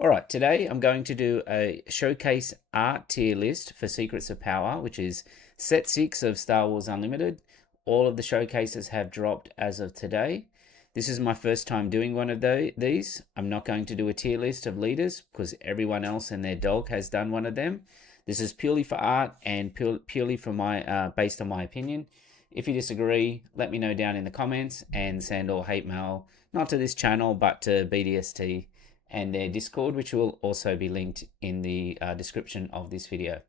All right, today I'm going to do a showcase art tier list for Secrets of Power, which is set 6 of Star Wars Unlimited. All of the showcases have dropped as of today. This is my first time doing one of these. I'm not going to do a tier list of leaders because everyone else and their dog has done one of them. This is purely for art and purely for my based on my opinion. If you disagree, let me know down in the comments and send all hate mail, not to this channel, but to BDST and their Discord, which will also be linked in the description of this video.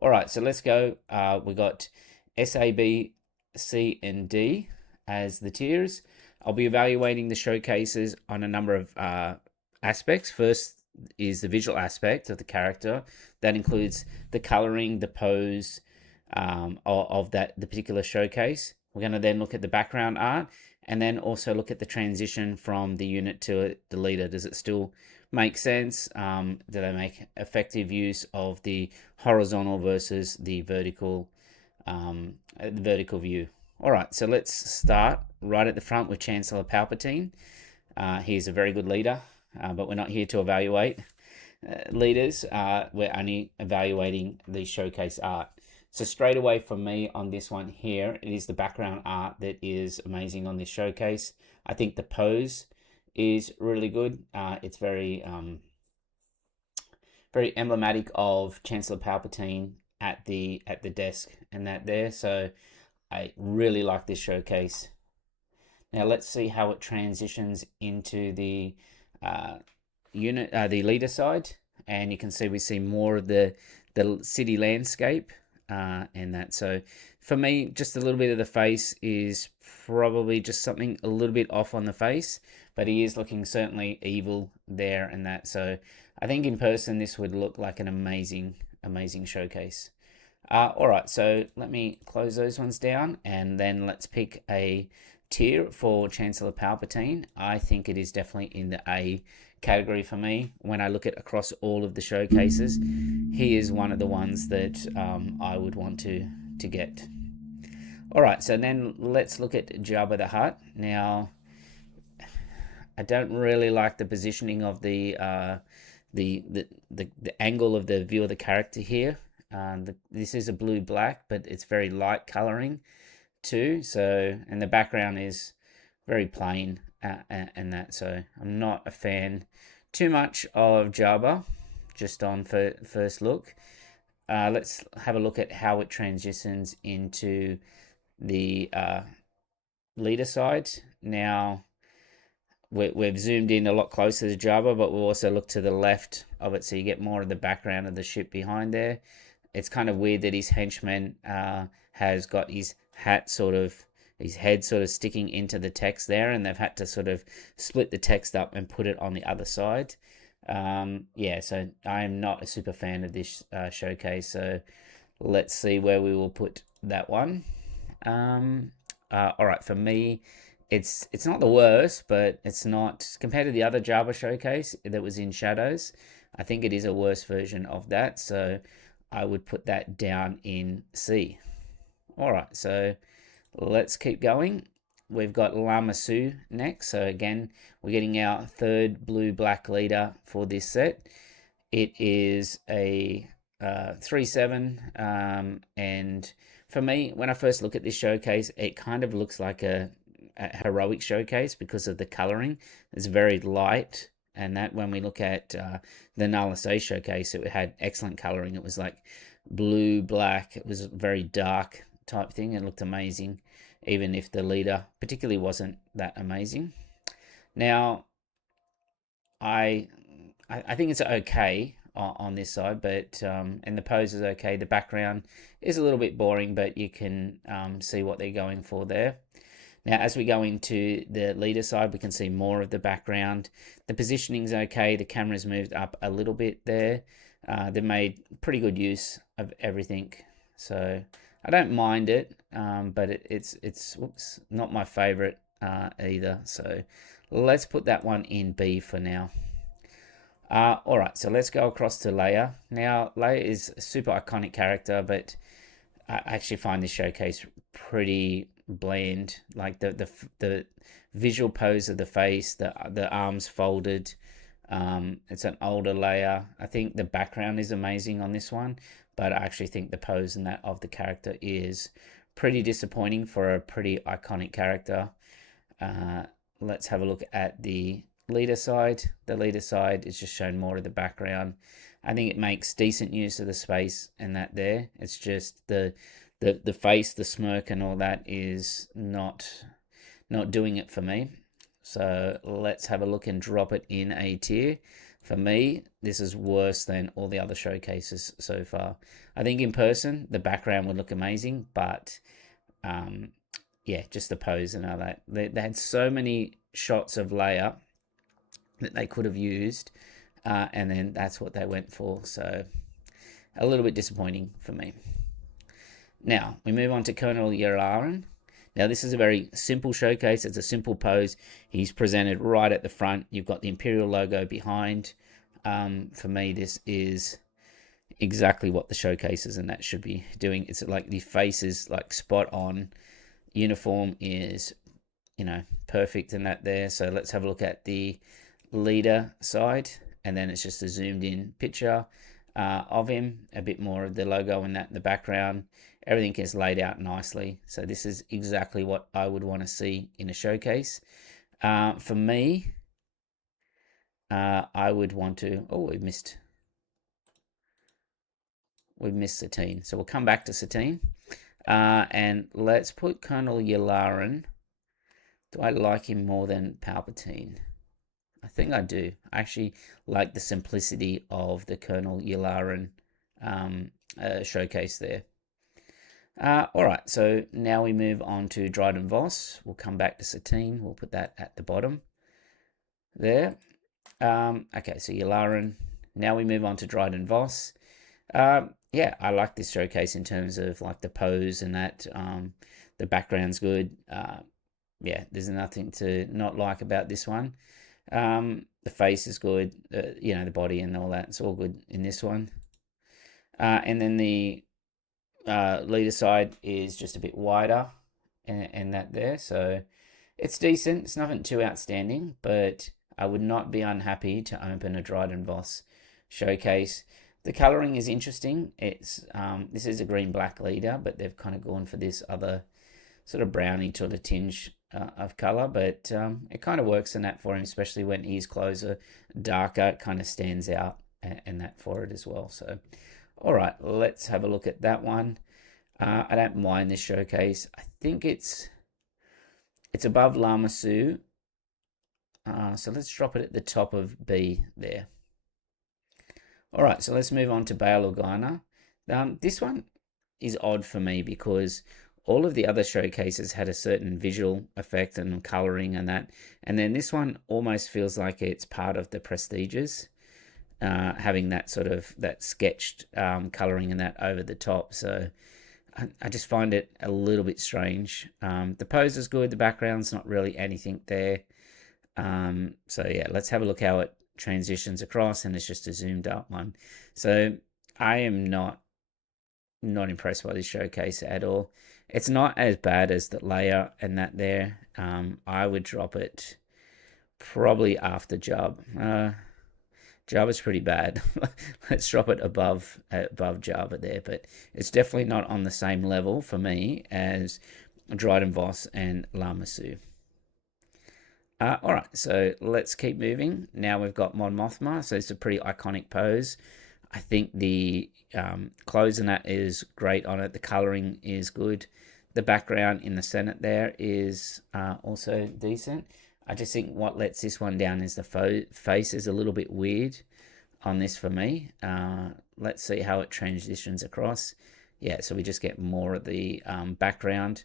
All right, so let's go. We got S, A, B, C, and D as the tiers. I'll be evaluating the showcases on a number of aspects. First is the visual aspect of the character. That includes the coloring, the pose of the particular showcase. We're going to then look at the background art and then also look at the transition from the unit to the leader. Does it still make sense? Do they make effective use of the horizontal versus the vertical view? All right, so let's start right at the front with Chancellor Palpatine. He's a very good leader, but we're not here to evaluate leaders. We're only evaluating the showcase art. So straight away from me on this one here, it is the background art that is amazing on this showcase. I think the pose is really good. It's very emblematic of Chancellor Palpatine at the desk and that there. So I really like this showcase. Now let's see how it transitions into the the leader side, and you can see we see more of the city landscape and that. So for me, just a little bit of the face is probably just something a little bit off on the face, but he is looking certainly evil there and that. So I think in person this would look like an amazing showcase. All right, so let me close those ones down, and then let's pick a tier for Chancellor Palpatine. I think it is definitely in the A category for me. When I look at across all of the showcases, he is one of the ones that I would want to get. All right, so then let's look at Jabba the Hutt. Now, I don't really like the positioning of the angle of the view of the character here. This is a blue black, but it's very light coloring too. So, and the background is very plain and that. So I'm not a fan too much of Jabba just on first look. Let's have a look at how it transitions into the leader side. Now, we've zoomed in a lot closer to Jabba, but we'll also look to the left of it so you get more of the background of the ship behind there. It's kind of weird that his henchman has got his head sort of sticking into the text there, and they've had to sort of split the text up and put it on the other side. Yeah, so I am not a super fan of this showcase, so let's see where we will put that one. All right, for me, it's not the worst, but it's not compared to the other Java showcase that was in Shadows. I think it is a worse version of that, so I would put that down in C. All right, so let's keep going. We've got Lama Su next. So again, we're getting our third blue black leader for this set. It is a 3/7, and for me, when I first look at this showcase, it kind of looks like a heroic showcase because of the coloring. It's very light, and that when we look at the Nala Se showcase, it had excellent coloring. It was like blue, black. It was very dark type thing. It looked amazing, even if the leader particularly wasn't that amazing. Now, I think it's okay on this side, but and the pose is okay. The background is a little bit boring, but you can see what they're going for there. Now, as we go into the leader side, we can see more of the background. The positioning's okay. The camera's moved up a little bit there. They made pretty good use of everything, so I don't mind it, but it's not my favorite either. So let's put that one in B for now. All right, so let's go across to Leia. Now, Leia is a super iconic character, but I actually find this showcase pretty bland. Like the visual pose of the face, the arms folded, It's an older layer. I think the background is amazing on this one, but I actually think the pose and that of the character is pretty disappointing for a pretty iconic character. Uh, let's have a look at the leader side. The leader side is just showing more of the background. I think it makes decent use of the space and that there. It's just the face, the smirk, and all that is not doing it for me. So let's have a look and drop it in A tier. For me, this is worse than all the other showcases so far. I think in person, the background would look amazing, but yeah, just the pose and all that. They had so many shots of Leia that they could have used, and then that's what they went for. So a little bit disappointing for me. Now, we move on to Colonel Yularen. Now, this is a very simple showcase. It's a simple pose. He's presented right at the front. You've got the Imperial logo behind. For me, this is exactly what the showcases and that should be doing. It's like the face is like spot on. Uniform is, perfect in that there. So let's have a look at the leader side. And then it's just a zoomed in picture of him. A bit more of the logo and that in the background. Everything is laid out nicely. So this is exactly what I would want to see in a showcase. For me, I would want to... Oh, we've missed Satine. So we'll come back to Satine. And let's put Colonel Yularen. Do I like him more than Palpatine? I think I do. I actually like the simplicity of the Colonel Yularen showcase there. All right, so now we move on to Dryden Voss. We'll come back to Satine. We'll put that at the bottom there. Okay, so Yularen. Now we move on to Dryden Voss. Yeah, I like this showcase in terms of like the pose and that. The background's good. Yeah, there's nothing to not like about this one. The face is good. The body and all that. It's all good in this one. And then the leader side is just a bit wider and that there. So it's decent. It's nothing too outstanding, but I would not be unhappy to open a Dryden Voss showcase. The colouring is interesting. It's this is a green-black leader, but they've kind of gone for this other sort of brownie sort of tinge of colour, but it kind of works in that for him, especially when his clothes are darker. It kind of stands out and that for it as well. So, all right, let's have a look at that one. I don't mind this showcase. I think it's above Lama Su. So let's drop it at the top of B there. All right, so let's move on to Bail Organa. This one is odd for me because all of the other showcases had a certain visual effect and coloring and that. And then this one almost feels like it's part of the Prestiges, having that sort of that sketched coloring and that over the top. So I just find it a little bit strange. The pose is good. The background's not really anything there. So yeah, let's have a look how it transitions across, and it's just a zoomed up one. So I am not impressed by this showcase at all. It's not as bad as the Leia and that there. I would drop it probably after Jab. Jabba's pretty bad. Let's drop it above Jabba there, but it's definitely not on the same level for me as Dryden Voss and Lama Su. All right, so let's keep moving. Now we've got Mon Mothma, so it's a pretty iconic pose. I think the clothes in that is great on it. The coloring is good. The background in the Senate there is also decent. I just think what lets this one down is the face is a little bit weird on this for me. Let's see how it transitions across. Yeah, so we just get more of the background.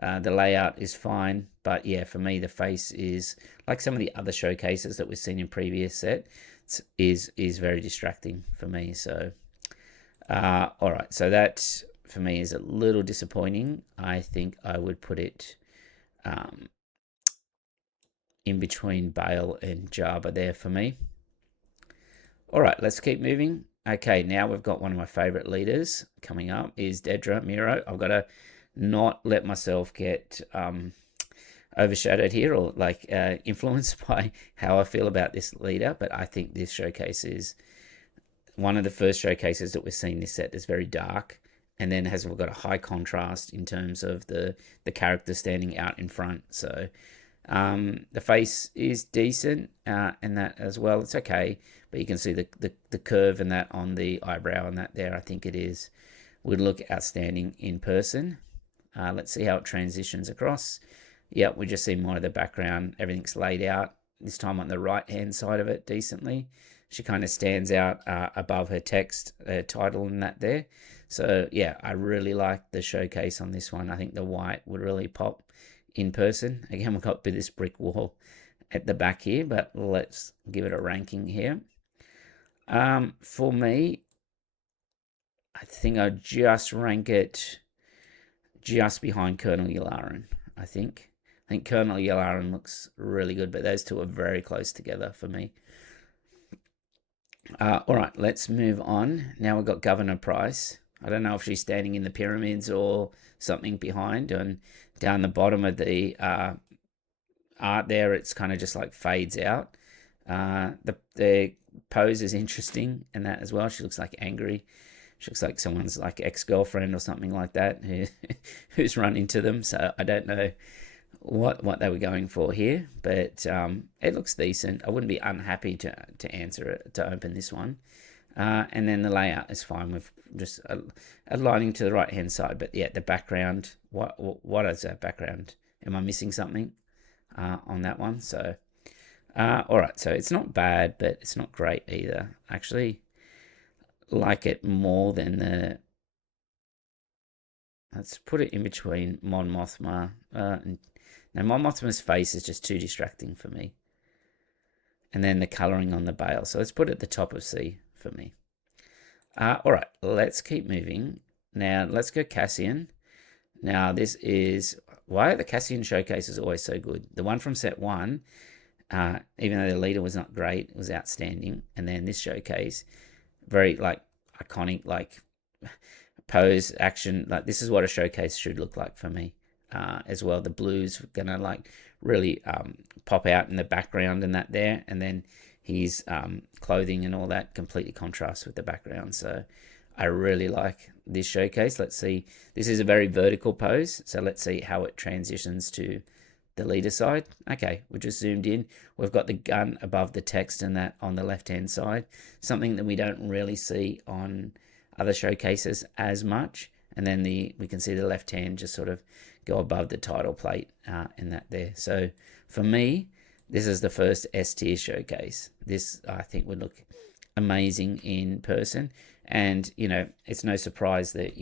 The layout is fine, but yeah, for me, the face is like some of the other showcases that we've seen in previous sets is very distracting for me. So, all right, so that for me is a little disappointing. I think I would put it in between Bail and Jabba there for me. All right, let's keep moving. Okay, now we've got one of my favorite leaders coming up is Dedra Meero. I've got to not let myself get overshadowed here, or like influenced by how I feel about this leader. But I think this showcase is one of the first showcases that we're seeing this set is very dark, and then has got a high contrast in terms of the character standing out in front. So the face is decent, and that as well, it's okay, but you can see the curve and that on the eyebrow and that there. I think it is would look outstanding in person. Let's see how it transitions across. Yep, we just see more of the background. Everything's laid out, this time on the right hand side of it decently. She kind of stands out above her text title and that there. So yeah, I really like the showcase on this one. I think the white would really pop in person. Again, we've got this brick wall at the back here, but let's give it a ranking here. For me, I think I'd just rank it just behind Colonel Yularen. I think Colonel Yularen looks really good, but those two are very close together for me. All right, let's move on. Now we've got Governor Price. I don't know if she's standing in the pyramids or something behind. And down the bottom of the art there, it's kind of just like fades out. The pose is interesting and that as well. She looks like angry. She looks like someone's like ex-girlfriend or something like that who's run into them. So I don't know what they were going for here, but it looks decent. I wouldn't be unhappy to answer it, to open this one. And then the layout is fine with just aligning to the right hand side. But yeah, the background, what is that background? Am I missing something on that one? So all right, so it's not bad, but it's not great either. Actually like it more than the, let's put it in between Mon Mothma. Now Mon Mothma's face is just too distracting for me, and then the colouring on the Bail. So let's put it at the top of C for me. All right, let's keep moving. Now let's go Cassian. Now this is why the Cassian showcase is always so good. The one from set 1, even though the leader was not great, it was outstanding. And then this showcase, very like iconic, like pose action. Like this is what a showcase should look like for me. As well, the blue's gonna like really pop out in the background and that there, and then his clothing and all that completely contrasts with the background. So I really like this showcase. Let's see, this is a very vertical pose, so let's see how it transitions to the leader side. Okay, we just zoomed in. We've got the gun above the text and that on the left hand side, something that we don't really see on other showcases as much. And then we can see the left hand just sort of go above the title plate and that there. So for me, this is the first S tier showcase. This I think would look amazing in person. And you know, it's no surprise that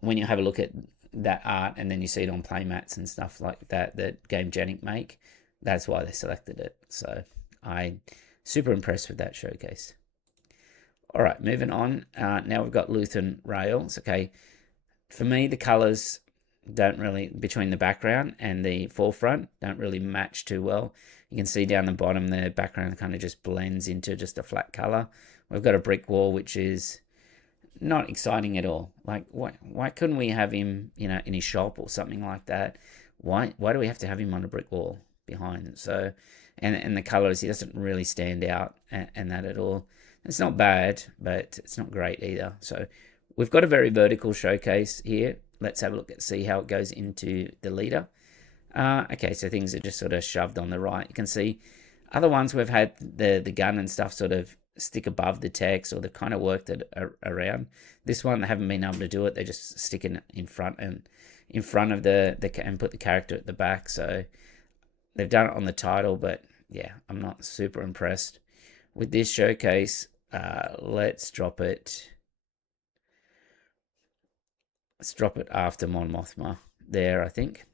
when you have a look at that art and then you see it on playmats and stuff like that GameGenic make, that's why they selected it. So I'm super impressed with that showcase. All right, moving on. Now we've got Luthen Rails. Okay, for me, the colors don't really, between the background and the forefront, don't really match too well. You can see down the bottom, the background kind of just blends into just a flat color. We've got a brick wall, which is not exciting at all. Like, why couldn't we have him, you know, in his shop or something like that? Why do we have to have him on a brick wall behind? So, and the colors, he doesn't really stand out and that at all. It's not bad, but it's not great either. So we've got a very vertical showcase here. Let's have a look and see how it goes into the leader. Okay, so things are just sort of shoved on the right. You can see other ones we've had the gun and stuff sort of stick above the text, or they've kind of worked it around. This one, they haven't been able to do it. They just stick it in front of and put the character at the back. So they've done it on the title, but yeah, I'm not super impressed with this showcase. Let's drop it. Let's drop it after Mon Mothma there, I think.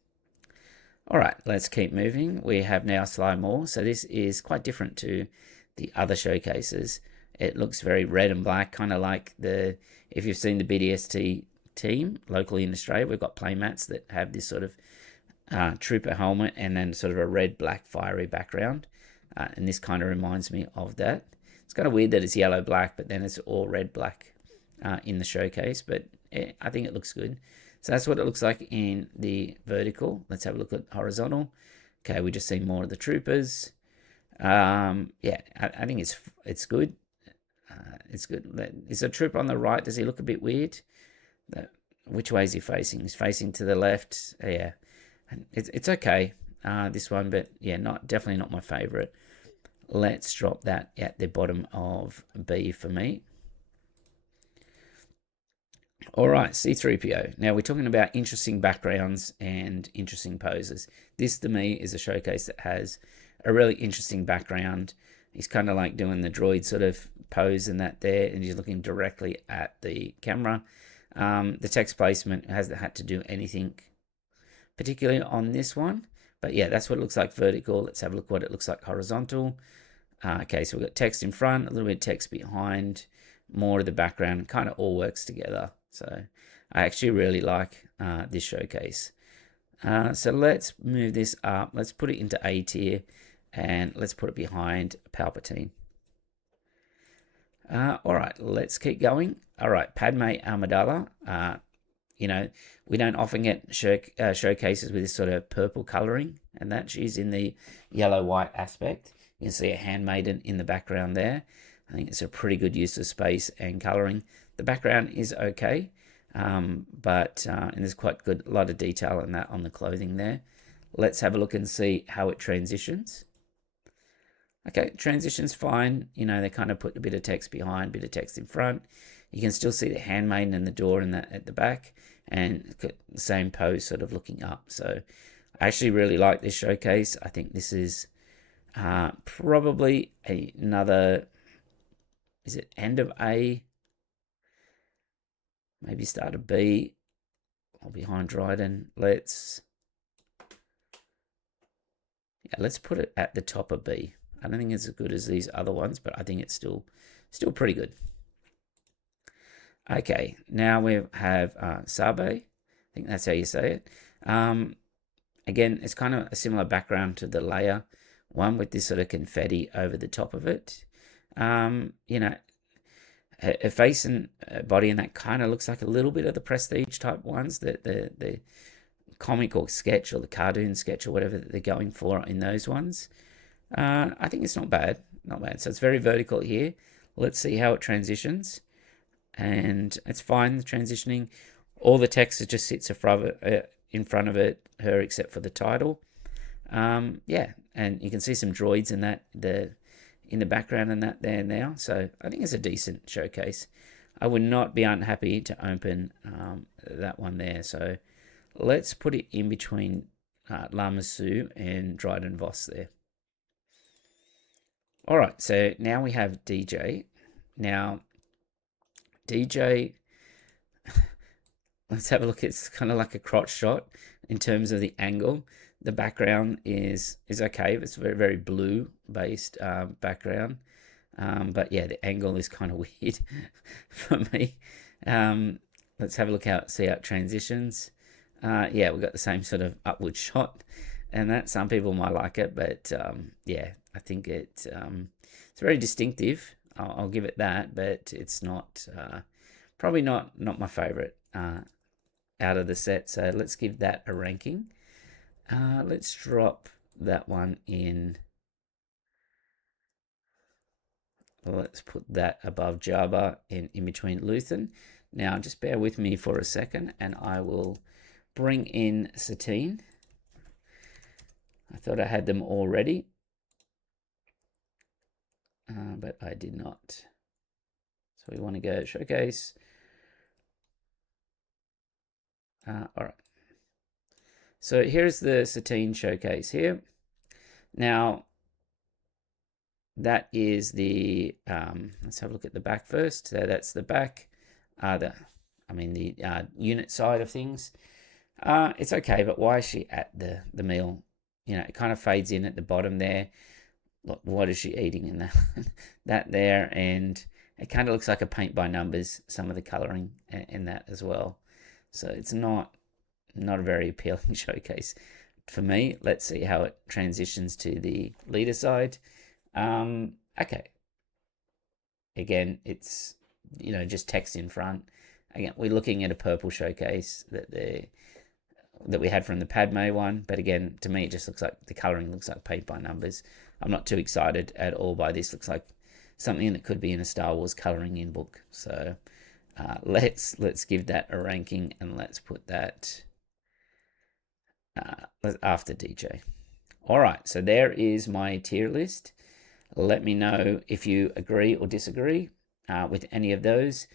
All right, let's keep moving. We have now Sly Moore. So this is quite different to the other showcases. It looks very red and black, kind of like if you've seen the BDST team locally in Australia, we've got playmats that have this sort of trooper helmet and then sort of a red, black, fiery background. And this kind of reminds me of that. It's kind of weird that it's yellow, black, but then it's all red, black in the showcase. But I think it looks good. So that's what it looks like in the vertical. Let's have a look at horizontal. Okay, we just see more of the troopers. Yeah, I think it's good. It's good. Is a trooper on the right? Does he look a bit weird? Which way is he facing? He's facing to the left. Yeah, it's okay. This one, but yeah, definitely not my favorite. Let's drop that at the bottom of B for me. All right, C3PO. Now we're talking about interesting backgrounds and interesting poses. This to me is a showcase that has a really interesting background. He's kind of like doing the droid sort of pose and that there, and he's looking directly at the camera. The text placement hasn't had to do anything particularly on this one, but yeah, that's what it looks like vertical. Let's have a look what it looks like horizontal. Okay, so we've got text in front, a little bit of text behind, more of the background, kind of all works together. So I actually really like this showcase. So let's move this up. Let's put it into A tier, and let's put it behind Palpatine. All right, let's keep going. All right, Padme Amidala. You know, we don't often get showcases with this sort of purple coloring, and that she's in the yellow-white aspect. You can see a handmaiden in the background there. I think it's a pretty good use of space and coloring. The background is okay, but and there's quite good, a lot of detail in that on the clothing there. Let's have a look and see how it transitions. Okay, transition's fine. You know, they kind of put a bit of text behind, a bit of text in front. You can still see the handmaiden and the door in at the back, and the same pose sort of looking up. So I actually really like this showcase. I think this is probably another, is it end of A? Maybe start of B or behind Dryden. Let's put it at the top of B. I don't think it's as good as these other ones, but I think it's still pretty good. Okay, now we have Sabe. I think that's how you say it. Again, it's kind of a similar background to the Leia one with this sort of confetti over the top of it. You know, her face and body and that kind of looks like a little bit of the Prestige type ones, the comic or sketch or the cartoon sketch or whatever that they're going for in those ones. I think it's not bad. So it's very vertical here. Let's see how it transitions. And it's fine, the transitioning. All the text just sits in front of it, her, except for the title. Yeah, and you can see some droids in that, in the background and that there now. So I think it's a decent showcase. I would not be unhappy to open that one there. So let's put it in between Lama Su and Dryden Voss there. All right, so now we have DJ. Now, DJ, let's have a look. It's kind of like a crotch shot in terms of the angle. The background is okay. It's very, very blue-based background. But yeah, the angle is kind of weird for me. Let's have a look see how it transitions. Yeah, we've got the same sort of upward shot, and that some people might like it, but yeah, I think it's very distinctive. I'll give it that, but it's not probably not my favorite out of the set. So let's give that a ranking. Let's drop that one in. Let's put that above Jabba in between Luthen. Now, just bear with me for a second, and I will bring in Satine. I thought I had them all ready, but I did not. So we want to go showcase. All right. So here's the Satine showcase here. Now, that is the, let's have a look at the back first. So that's the back, the unit side of things. It's okay, but why is she at the meal? You know, it kind of fades in at the bottom there. Look, what is she eating in that there? And it kind of looks like a paint by numbers, some of the coloring in that as well. So it's not a very appealing showcase for me. Let's see how it transitions to the leader side. Okay. Again, it's, you know, just text in front. again, we're looking at a purple showcase that we had from the Padme one, but again, to me, it just looks like the coloring looks like paint by numbers. I'm not too excited at all by this. Looks like something that could be in a Star Wars coloring in book. So let's give that a ranking, and let's put that after DJ. All right, so there is my tier list. Let me know if you agree or disagree with any of those.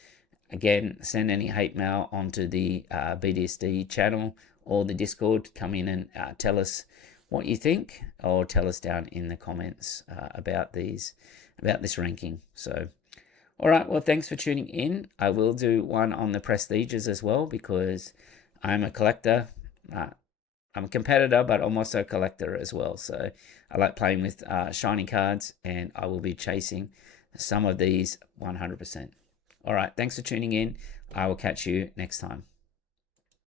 Again, send any hate mail onto the BDSD channel or the Discord. Come in and tell us what you think, or tell us down in the comments about this ranking. So, all right, well, thanks for tuning in. I will do one on the Prestiges as well, because I'm a collector. I'm a competitor, but I'm also a collector as well. So I like playing with shiny cards, and I will be chasing some of these 100%. All right, thanks for tuning in. I will catch you next time.